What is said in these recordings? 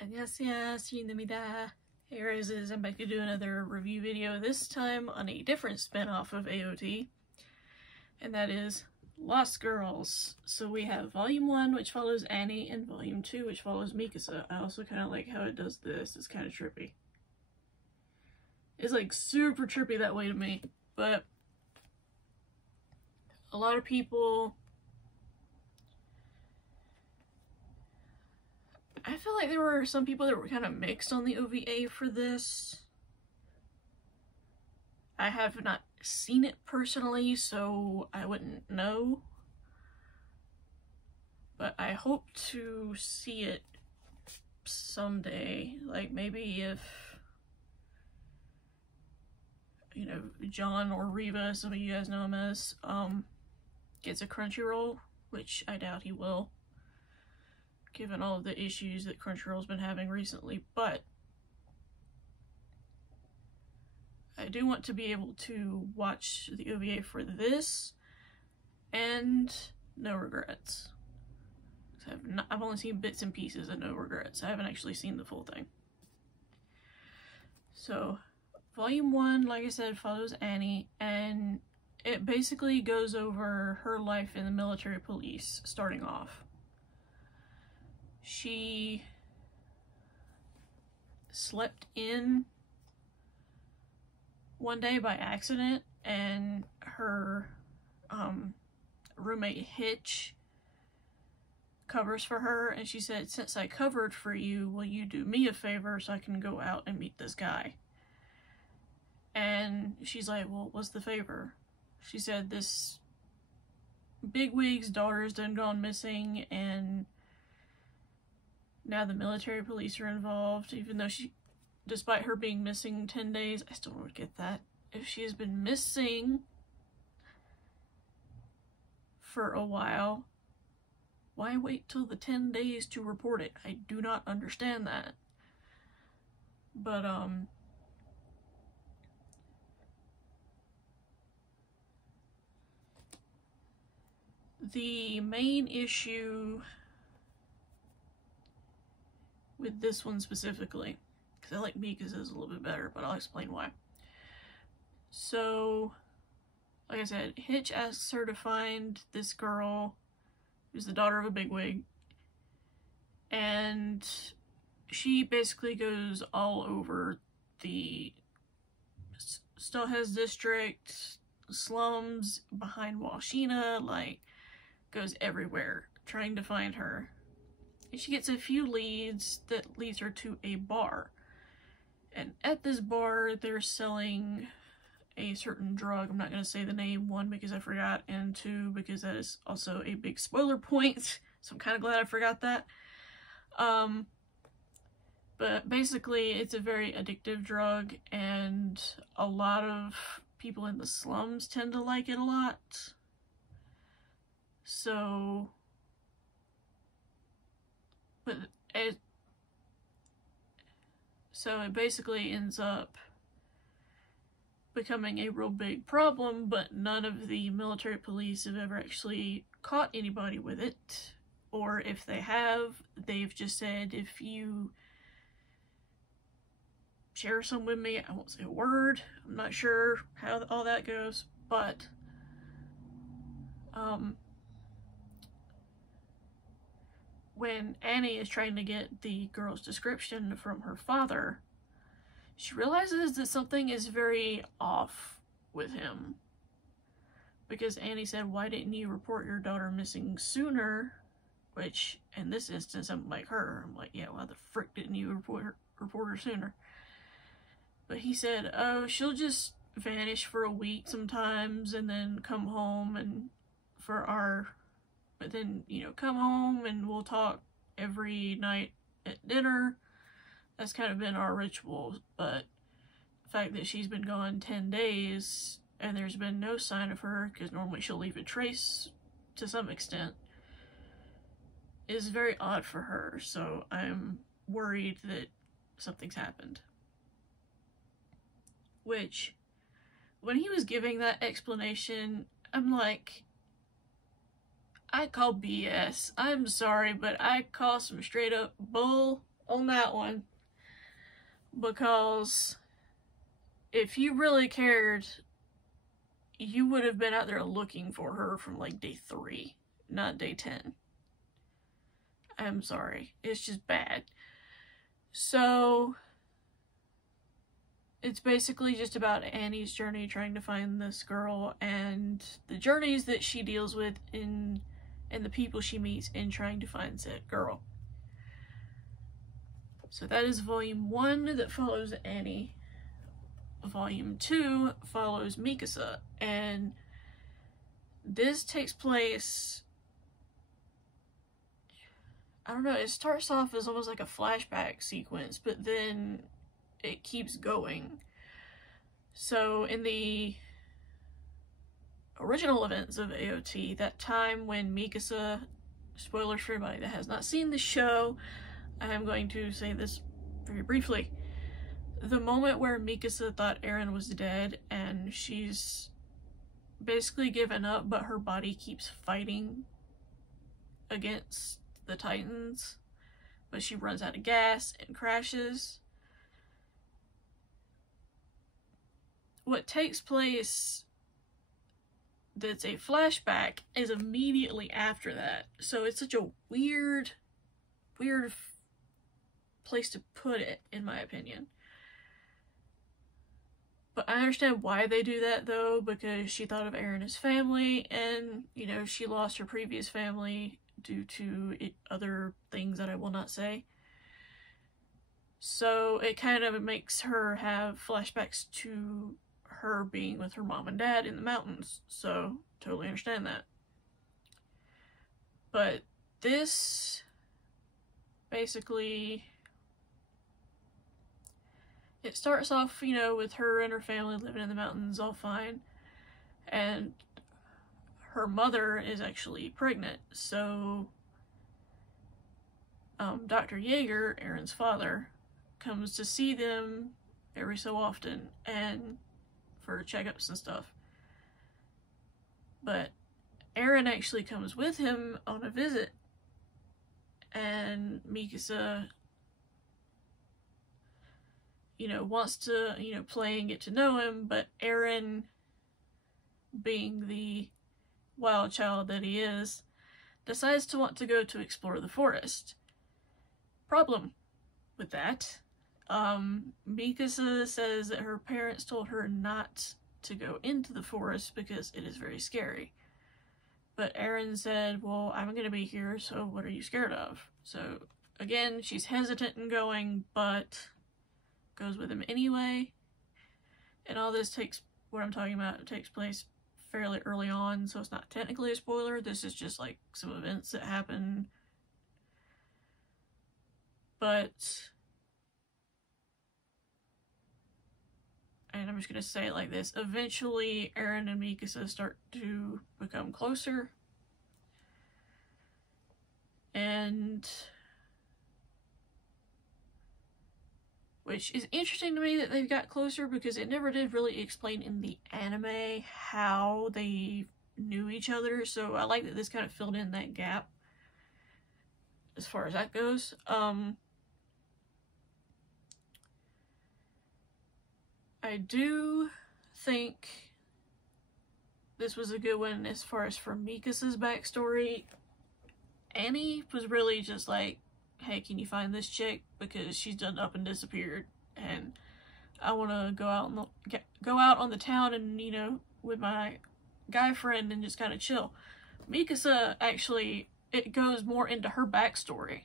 Annyeonghaseyo, Shinamida. Hey Roses, I'm back to do another review video, this time on a different spin-off of AOT, and that is Lost Girls. So we have Volume 1, which follows Annie, and Volume 2, which follows Mikasa. I also kind of like how it does this. It's kind of trippy. It's like super trippy that way to me, but a lot of people... I feel like there were some people that were kind of mixed on the OVA for this. I have not seen it personally, so I wouldn't know. But I hope to see it someday. Like maybe if, you know, John or Reva, some of you guys know him as, gets a Crunchyroll, which I doubt he will, given all of the issues that Crunchyroll's been having recently, but I do want to be able to watch the OVA for this and No Regrets. I've only seen bits and pieces of No Regrets. I haven't actually seen the full thing. So, Volume 1, like I said, follows Annie, and it basically goes over her life in the military police, starting off. She slept in one day by accident, and her roommate Hitch covers for her, and she said, "Since I covered for you, will you do me a favor so I can go out and meet this guy?" And she's like, "Well, what's the favor?" She said, "This bigwig's daughter's done gone missing, and now the military police are involved," even though despite her being missing 10 days, I still don't get that. If she has been missing for a while, why wait till the 10 days to report it? I do not understand that. But, the main issue with this one specifically, because I like Mikasa's a little bit better, but I'll explain why. So, like I said, Hitch asks her to find this girl who's the daughter of a bigwig, and she basically goes all over the Stillhez district, slums, behind Washina, like, goes everywhere trying to find her. And she gets a few leads that leads her to a bar. And at this bar, they're selling a certain drug. I'm not going to say the name, one, because I forgot, and two, because that is also a big spoiler point. So I'm kind of glad I forgot that. But basically, it's a very addictive drug, and a lot of people in the slums tend to like it a lot. So... So it basically ends up becoming a real big problem, but none of the military police have ever actually caught anybody with it. Or if they have, they've just said, if you share some with me, I won't say a word. I'm not sure how all that goes, but when Annie is trying to get the girl's description from her father, she realizes that something is very off with him. Because Annie said, "Why didn't you report your daughter missing sooner?" Which, in this instance, I'm like her. I'm like, yeah, why the frick didn't you report her sooner? But he said, "Oh, she'll just vanish for a week sometimes and then come home and but then, you know, come home and we'll talk every night at dinner. That's kind of been our ritual." But the fact that she's been gone 10 days and there's been no sign of her, because normally she'll leave a trace to some extent, is very odd for her. So I'm worried that something's happened. Which, when he was giving that explanation, I'm like, I call BS. I'm sorry, but I call some straight up bull on that one, because if you really cared, you would have been out there looking for her from like day 3, not day 10. I'm sorry. It's just bad. So, it's basically just about Annie's journey trying to find this girl and the journeys that she deals with and the people she meets in trying to find said girl. So that is volume 1 that follows Annie. Volume 2 follows Mikasa, and this takes place, I don't know, it starts off as almost like a flashback sequence, but then it keeps going. So in the original events of AOT, that time when Mikasa, spoilers for anybody that has not seen the show, I am going to say this very briefly. The moment where Mikasa thought Eren was dead and she's basically given up, but her body keeps fighting against the Titans, but she runs out of gas and crashes. What takes place that's a flashback is immediately after that. So it's such a weird place to put it, in my opinion. But I understand why they do that, though, because she thought of Eren as family, and, you know, she lost her previous family due to other things that I will not say. So it kind of makes her have flashbacks to her being with her mom and dad in the mountains. So, totally understand that. But this basically, it starts off, you know, with her and her family living in the mountains, all fine. And her mother is actually pregnant. So, Dr. Jaeger, Eren's father, comes to see them every so often and for checkups and stuff. But Eren actually comes with him on a visit, and Mikasa, you know, wants to, you know, play and get to know him, but Eren, being the wild child that he is, decides to want to go to explore the forest. Problem with that, Mikasa says that her parents told her not to go into the forest because it is very scary. But Eren said, well, I'm gonna be here, so what are you scared of? So, again, she's hesitant in going, but goes with him anyway. And all this what I'm talking about, takes place fairly early on, so it's not technically a spoiler. This is just like some events that happen. But, and I'm just gonna say it like this, eventually Eren and Mikasa start to become closer. And, which is interesting to me that they've got closer, because it never did really explain in the anime how they knew each other, so I like that this kind of filled in that gap as far as that goes. I do think this was a good one as far as for Mikasa's backstory. Annie was really just like, hey, can you find this chick? Because she's done up and disappeared, and I want to go out on the town and, you know, with my guy friend and just kind of chill. Mikasa, actually, it goes more into her backstory.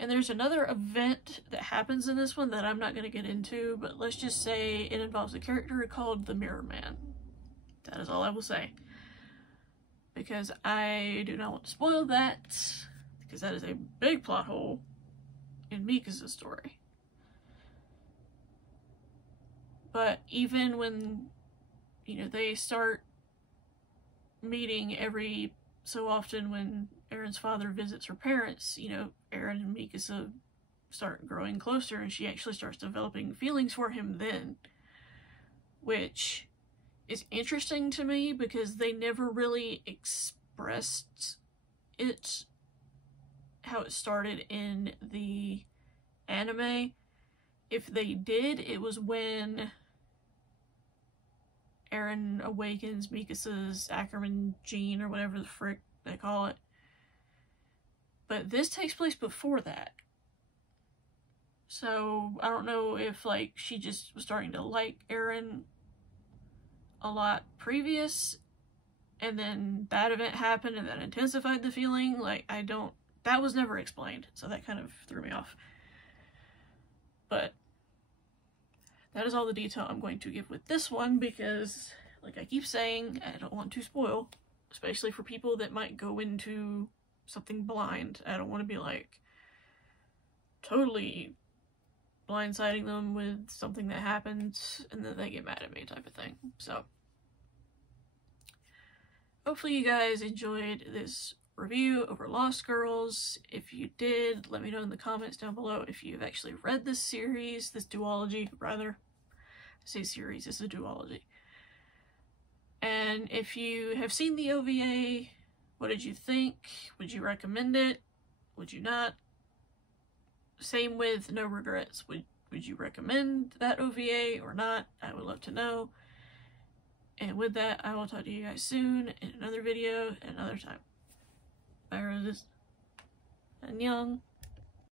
And there's another event that happens in this one that I'm not going to get into, but let's just say it involves a character called the Mirror Man. That is all I will say. Because I do not want to spoil that, because that is a big plot hole in Mikasa's story. But even when, you know, they start meeting every so often when Eren's father visits her parents, you know, Eren and Mikasa start growing closer, and she actually starts developing feelings for him then. Which is interesting to me because they never really expressed it how it started in the anime. If they did, it was when Eren awakens Mikasa's Ackerman gene, or whatever the frick they call it. But this takes place before that. So, I don't know if, like, she just was starting to like Eren a lot previous, and then that event happened and that intensified the feeling. Like, that was never explained, so that kind of threw me off. But that is all the detail I'm going to give with this one, because, like I keep saying, I don't want to spoil, especially for people that might go into something blind. I don't want to be, like, totally blindsiding them with something that happens and then they get mad at me type of thing. So, hopefully you guys enjoyed this review over Lost Girls. If you did, let me know in the comments down below if you've actually read this series, this duology, rather. I say series, it's a duology. And if you have seen the OVA, what did you think? Would you recommend it? Would you not? Same with No Regrets. Would you recommend that OVA or not? I would love to know. And with that, I will talk to you guys soon in another video at another time. Bye, roses. Annyeong.